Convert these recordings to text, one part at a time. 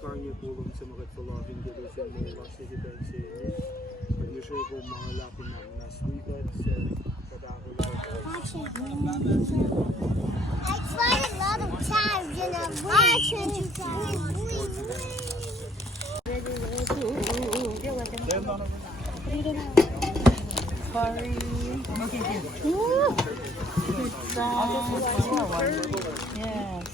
Karnie pulong sa mga tulogin delusion mo wasi hibensi usually kung mga lapin na naswigat sa kadakula. I tried a lot of times and I'm watching you Sorry. Good song. Yes.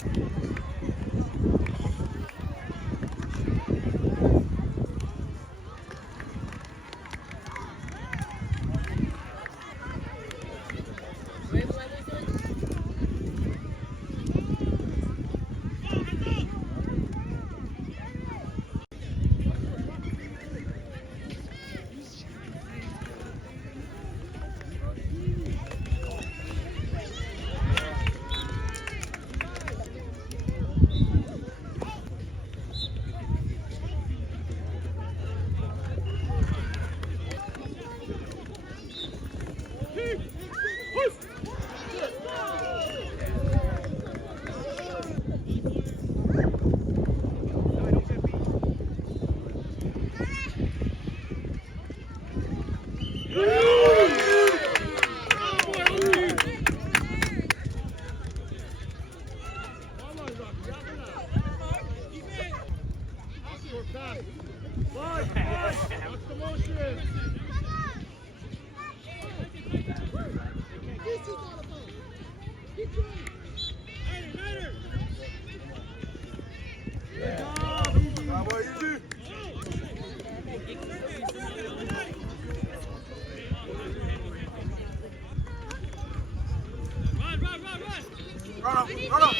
Run up!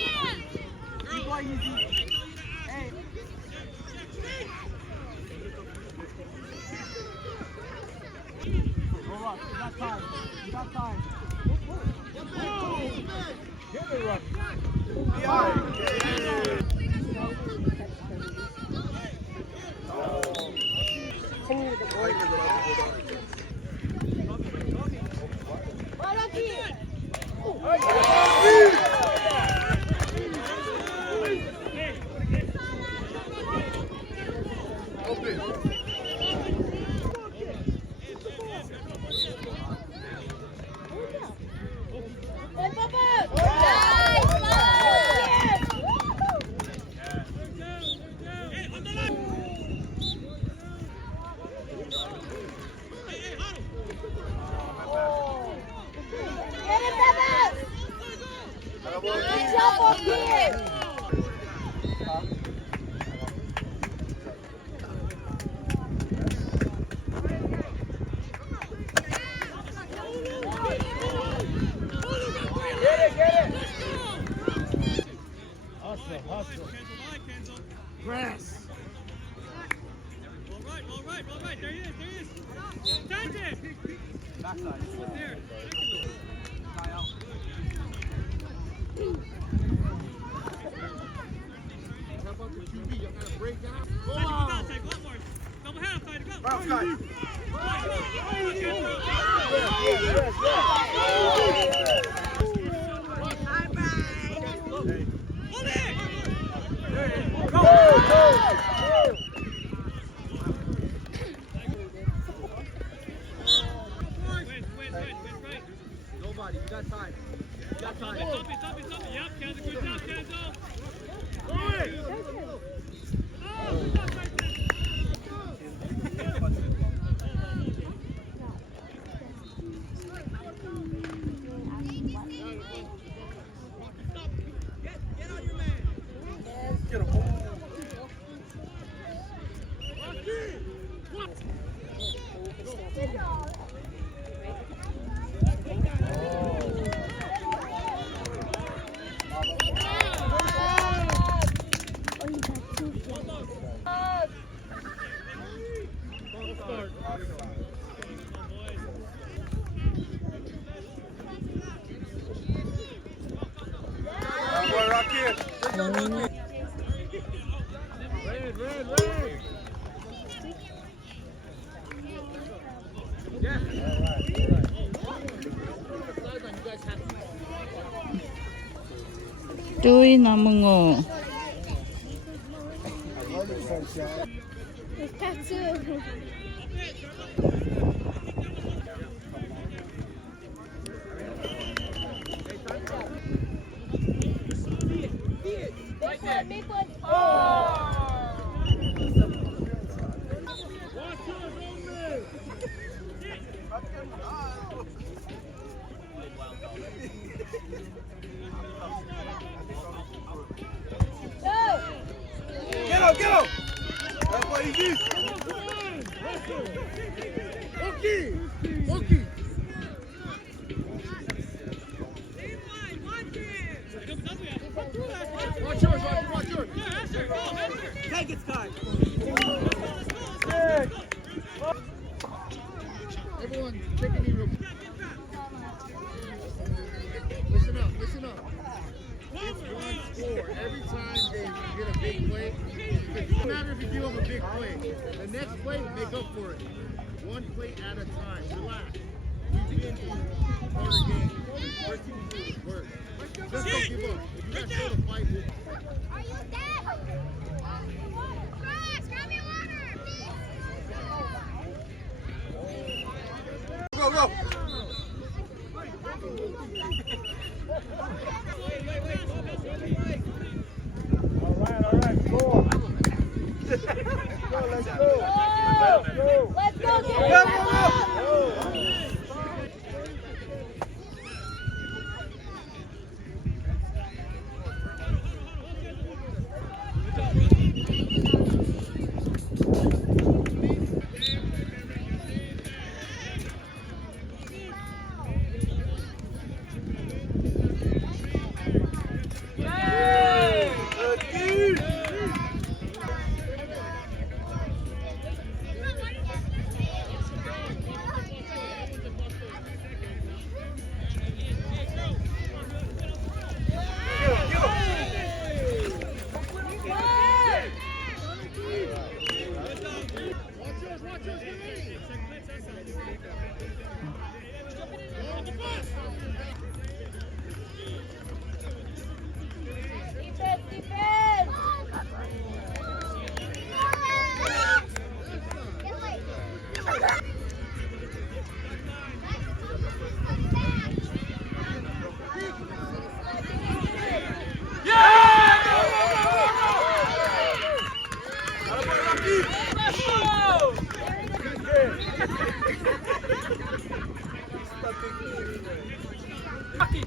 Keep going easy. Hey. Roll up. You got time. You got time. Get it, Russ. Press. All right. There he is. Take it. Backside. There. Guy out. How about the QB? You gotta break down. Go on. Double half, side to go. Bounce, guy. Nobody, you got time. You got time. Stop it. Yep, Kenzo, good job, Kenzo. Get on your man. Get him. Red, red, red. Yeah. Tuy nam은 거. It's tattoo. Big one. Get him, get him. That's what he did. Okay, okay. Watch yours, watch yours. Take it, Sky. Everyone, take a knee real quick. Listen up, listen up. It's one score. Every time they get a big play, it doesn't matter if you give them a big play. The next play, make up for it. One play at a time. Relax. We've been in harder games. Our team is worse. Just don't give up. If you guys show the fight, we'll... Are you dead? Chris, grab me water, please. Go, go. All right, score. Let's go, let's go. Let's go,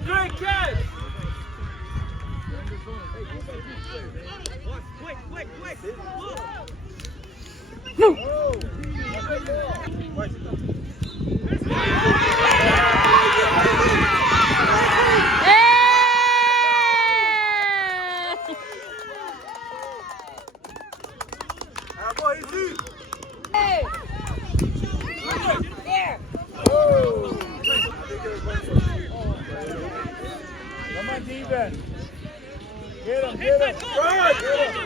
Great catch! Come on, defense. Get him, get him. Right, get him.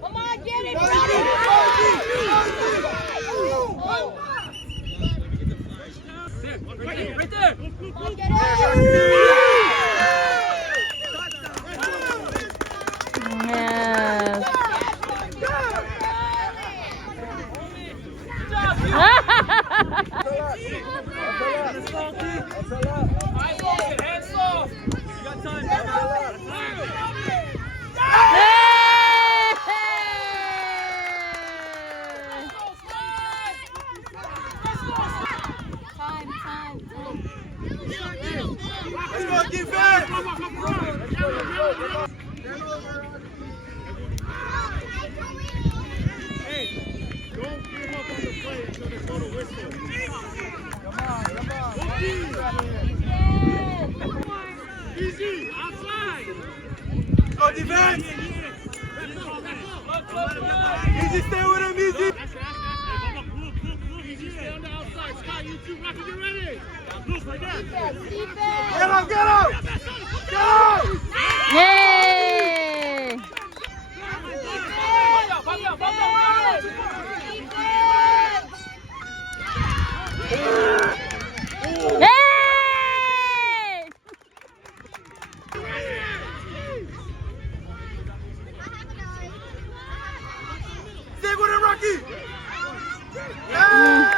Come on, get it, Yes. Let's go, defense! Hey, don't give up on the play until they go to whistle. Easy, outside. Go, defense! Easy, stay with him, easy! Easy, stay on the outside. Scott, you two, Rocky, get ready. Look, right there. Get him, get him! Get him! Yay! Yay! Stay with him, Rocky! Hey!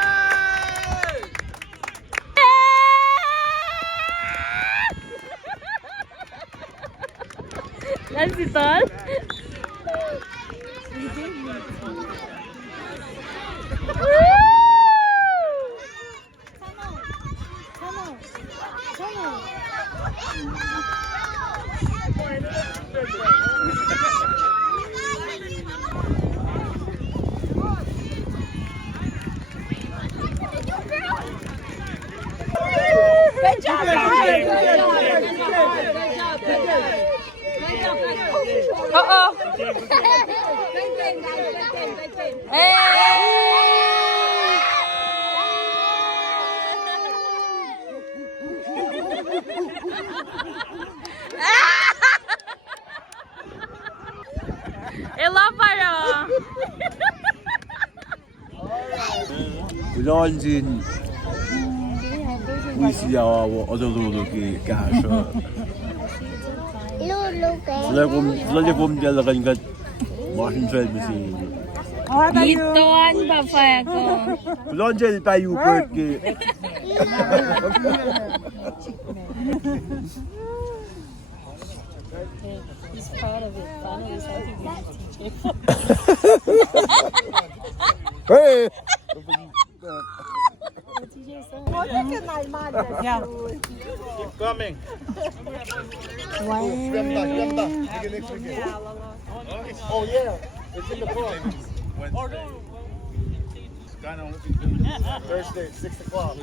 Yan si Tol? Good job, guys. Oo. Elaparo. Bulancin Wisiawa Odoluki Gasha. Lalakom Jalakan got Washington Machine. Itoan ba pa ako? Bulancin tayo perke. He's proud of it. Finally, something we can teach him. Hey! Yeah. Keep coming. Wow. Oh, yeah. It's in the book. Thursday, 6 o'clock.